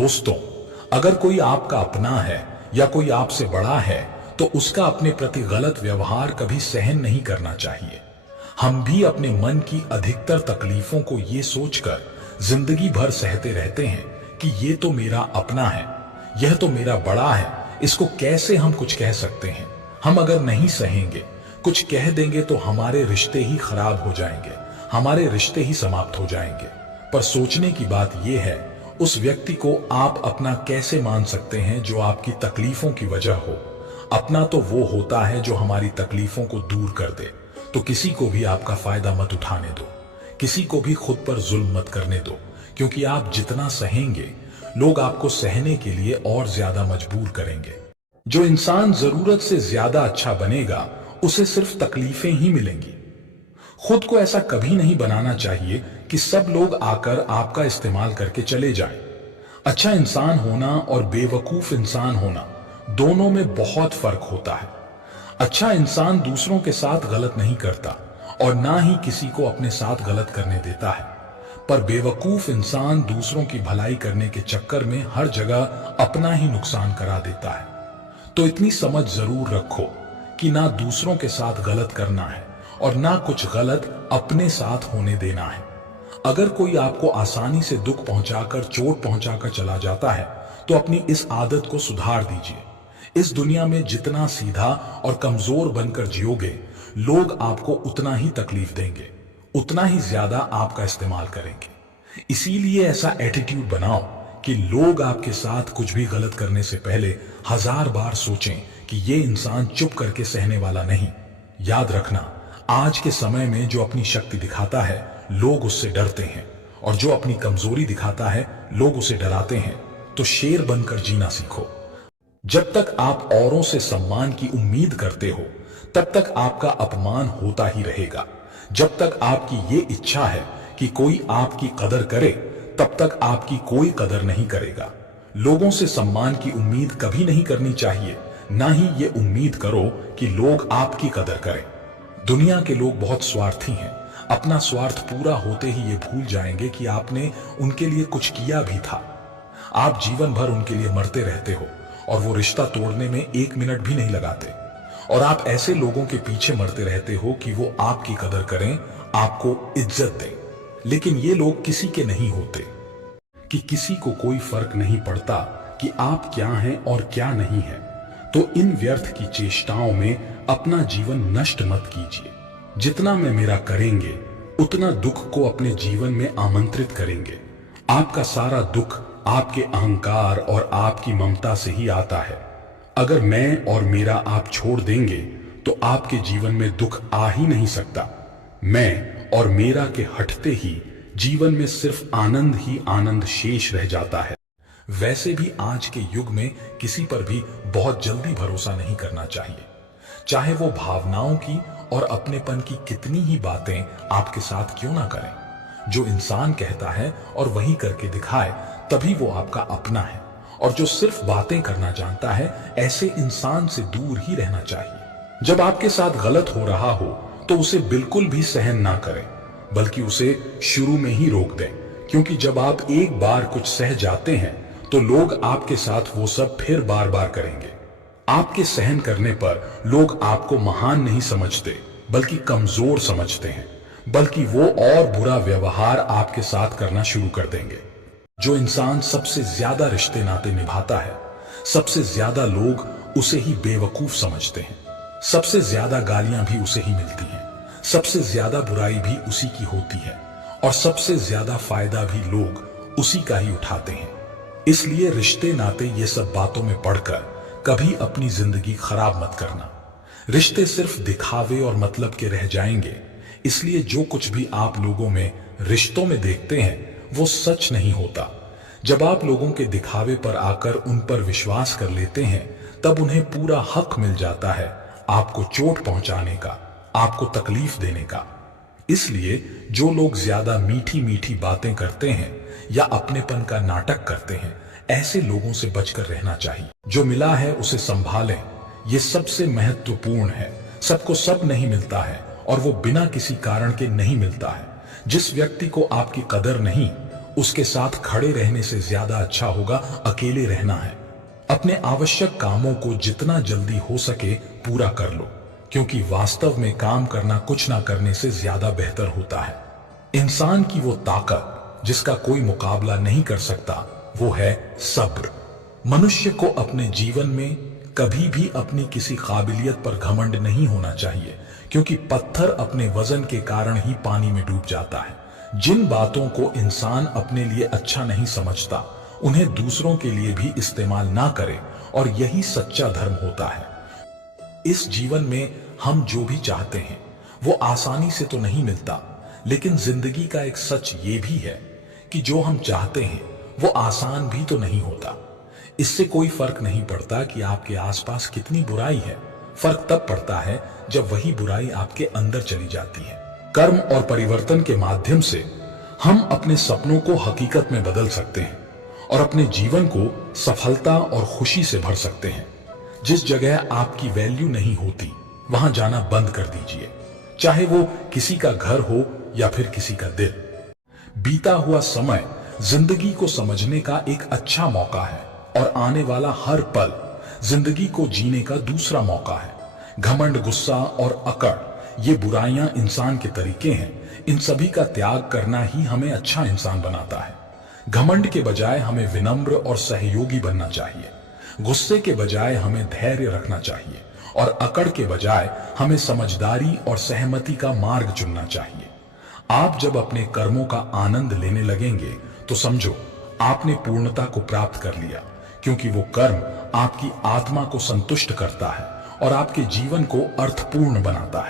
दोस्तों, अगर कोई आपका अपना है या कोई आपसे बड़ा है तो उसका अपने प्रति गलत व्यवहार कभी सहन नहीं करना चाहिए। हम भी अपने मन की अधिकतर तकलीफों को ये सोचकर जिंदगी भर सहते रहते हैं कि ये तो मेरा अपना है, यह तो मेरा बड़ा है, इसको कैसे हम कुछ कह सकते हैं। हम अगर नहीं सहेंगे, कुछ कह देंगे तो हमारे रिश्ते ही खराब हो जाएंगे, हमारे रिश्ते ही समाप्त हो जाएंगे। पर सोचने की बात यह है, उस व्यक्ति को आप अपना कैसे मान सकते हैं जो आपकी तकलीफों की वजह हो। अपना तो वो होता है जो हमारी तकलीफों को दूर कर दे। तो किसी को भी आपका फायदा मत उठाने दो, किसी को भी खुद पर जुल्म मत करने दो, क्योंकि आप जितना सहेंगे लोग आपको सहने के लिए और ज्यादा मजबूर करेंगे। जो इंसान जरूरत से ज्यादा अच्छा बनेगा उसे सिर्फ तकलीफें ही मिलेंगी। खुद को ऐसा कभी नहीं बनाना चाहिए कि सब लोग आकर आपका इस्तेमाल करके चले जाएं। अच्छा इंसान होना और बेवकूफ इंसान होना दोनों में बहुत फर्क होता है। अच्छा इंसान दूसरों के साथ गलत नहीं करता और ना ही किसी को अपने साथ गलत करने देता है, पर बेवकूफ इंसान दूसरों की भलाई करने के चक्कर में हर जगह अपना ही नुकसान करा देता है। तो इतनी समझ जरूर रखो कि ना दूसरों के साथ गलत करना है और ना कुछ गलत अपने साथ होने देना है। अगर कोई आपको आसानी से दुख पहुंचाकर, चोट पहुंचाकर चला जाता है तो अपनी इस आदत को सुधार दीजिए। इस दुनिया में जितना सीधा और कमजोर बनकर जियोगे, लोग आपको उतना ही तकलीफ देंगे, उतना ही ज्यादा आपका इस्तेमाल करेंगे। इसीलिए ऐसा एटीट्यूड बनाओ कि लोग आपके साथ कुछ भी गलत करने से पहले 1000 बार सोचें कि ये इंसान चुप करके सहने वाला नहीं। याद रखना, आज के समय में जो अपनी शक्ति दिखाता है लोग उससे डरते हैं, और जो अपनी कमजोरी दिखाता है लोग उसे डराते हैं। तो शेर बनकर जीना सीखो। जब तक आप औरों से सम्मान की उम्मीद करते हो तब तक आपका अपमान होता ही रहेगा। जब तक आपकी ये इच्छा है कि कोई आपकी कदर करे तब तक आपकी कोई कदर नहीं करेगा। लोगों से सम्मान की उम्मीद कभी नहीं करनी चाहिए, ना ही ये उम्मीद करो कि लोग आपकी कदर करें। दुनिया के लोग बहुत स्वार्थी हैं। अपना स्वार्थ पूरा होते ही ये भूल जाएंगे कि आपने उनके लिए कुछ किया भी था। आप जीवन भर उनके लिए मरते रहते हो और वो रिश्ता तोड़ने में 1 मिनट भी नहीं लगाते। और आप ऐसे लोगों के पीछे मरते रहते हो कि वो आपकी कदर करें, आपको इज्जत दें। लेकिन ये लोग किसी के नहीं होते, कि किसी को कोई फर्क नहीं पड़ता कि आप क्या हैं और क्या नहीं है। तो इन व्यर्थ की चेष्टाओं में अपना जीवन नष्ट मत कीजिए। जितना में मेरा करेंगे उतना दुख को अपने जीवन में आमंत्रित करेंगे। आपका सारा दुख आपके अहंकार और आपकी ममता से ही आता है। अगर मैं और मेरा आप छोड़ देंगे तो आपके जीवन में दुख आ ही नहीं सकता। मैं और मेरा के हटते ही जीवन में सिर्फ आनंद ही आनंद शेष रह जाता है। वैसे भी आज के युग में किसी पर भी बहुत जल्दी भरोसा नहीं करना चाहिए, चाहे वो भावनाओं की और अपनेपन की कितनी ही बातें आपके साथ क्यों ना करें। जो इंसान कहता है और वही करके दिखाए तभी वो आपका अपना है, और जो सिर्फ बातें करना जानता है ऐसे इंसान से दूर ही रहना चाहिए। जब आपके साथ गलत हो रहा हो तो उसे बिल्कुल भी सहन ना करें, बल्कि उसे शुरू में ही रोक दें, क्योंकि जब आप एक बार कुछ सह जाते हैं तो लोग आपके साथ वो सब फिर बार बार करेंगे। आपके सहन करने पर लोग आपको महान नहीं समझते बल्कि कमजोर समझते हैं, बल्कि वो और बुरा व्यवहार आपके साथ करना शुरू कर देंगे। जो इंसान सबसे ज्यादा रिश्ते नाते निभाता है, सबसे ज्यादा लोग उसे ही बेवकूफ समझते हैं, सबसे ज्यादा गालियां भी उसे ही मिलती हैं, सबसे ज्यादा बुराई भी उसी की होती है, और सबसे ज्यादा फायदा भी लोग उसी का ही उठाते हैं। इसलिए रिश्ते नाते ये सब बातों में पड़कर कभी अपनी जिंदगी खराब मत करना। रिश्ते सिर्फ दिखावे और मतलब के रह जाएंगे। इसलिए जो कुछ भी आप लोगों में रिश्तों में देखते हैं वो सच नहीं होता। जब आप लोगों के दिखावे पर आकर उन पर विश्वास कर लेते हैं तब उन्हें पूरा हक मिल जाता है आपको चोट पहुंचाने का, आपको तकलीफ देने का। इसलिए जो लोग ज्यादा मीठी मीठी बातें करते हैं या अपनेपन का नाटक करते हैं, ऐसे लोगों से बचकर रहना चाहिए। जो मिला है उसे संभालें, ये सबसे महत्वपूर्ण है। सबको सब नहीं मिलता है और वो बिना किसी कारण के नहीं मिलता है। जिस व्यक्ति को आपकी कदर नहीं, उसके साथ खड़े रहने से ज्यादा अच्छा होगा अकेले रहना है। अपने आवश्यक कामों को जितना जल्दी हो सके पूरा कर लो, क्योंकि वास्तव में काम करना कुछ ना करने से ज्यादा बेहतर होता है। इंसान की वो ताकत जिसका कोई मुकाबला नहीं कर सकता, वो है सब्र। मनुष्य को अपने जीवन में कभी भी अपनी किसी काबिलियत पर घमंड नहीं होना चाहिए, क्योंकि पत्थर अपने वजन के कारण ही पानी में डूब जाता है। जिन बातों को इंसान अपने लिए अच्छा नहीं समझता, उन्हें दूसरों के लिए भी इस्तेमाल ना करे, और यही सच्चा धर्म होता है। इस जीवन में हम जो भी चाहते हैं वो आसानी से तो नहीं मिलता, लेकिन जिंदगी का एक सच ये भी है कि जो हम चाहते हैं वो आसान भी तो नहीं होता। इससे कोई फर्क नहीं पड़ता कि आपके आसपास कितनी बुराई है, फर्क तब पड़ता है जब वही बुराई आपके अंदर चली जाती है। कर्म और परिवर्तन के माध्यम से हम अपने सपनों को हकीकत में बदल सकते हैं और अपने जीवन को सफलता और खुशी से भर सकते हैं। जिस जगह आपकी वैल्यू नहीं होती, वहां जाना बंद कर दीजिए, चाहे वो किसी का घर हो या फिर किसी का दिल। बीता हुआ समय जिंदगी को समझने का एक अच्छा मौका है, और आने वाला हर पल जिंदगी को जीने का दूसरा मौका है। घमंड, गुस्सा और अकड़, ये बुराइयां इंसान के तरीके हैं। इन सभी का त्याग करना ही हमें अच्छा इंसान बनाता है। घमंड के बजाय हमें विनम्र और सहयोगी बनना चाहिए। गुस्से के बजाय हमें धैर्य रखना चाहिए, और अकड़ के बजाय हमें समझदारी और सहमति का मार्ग चुनना चाहिए। आप जब अपने कर्मों का आनंद लेने लगेंगे तो समझो आपने पूर्णता को प्राप्त कर लिया, क्योंकि वो कर्म आपकी आत्मा को संतुष्ट करता है और आपके जीवन को अर्थपूर्ण बनाता है।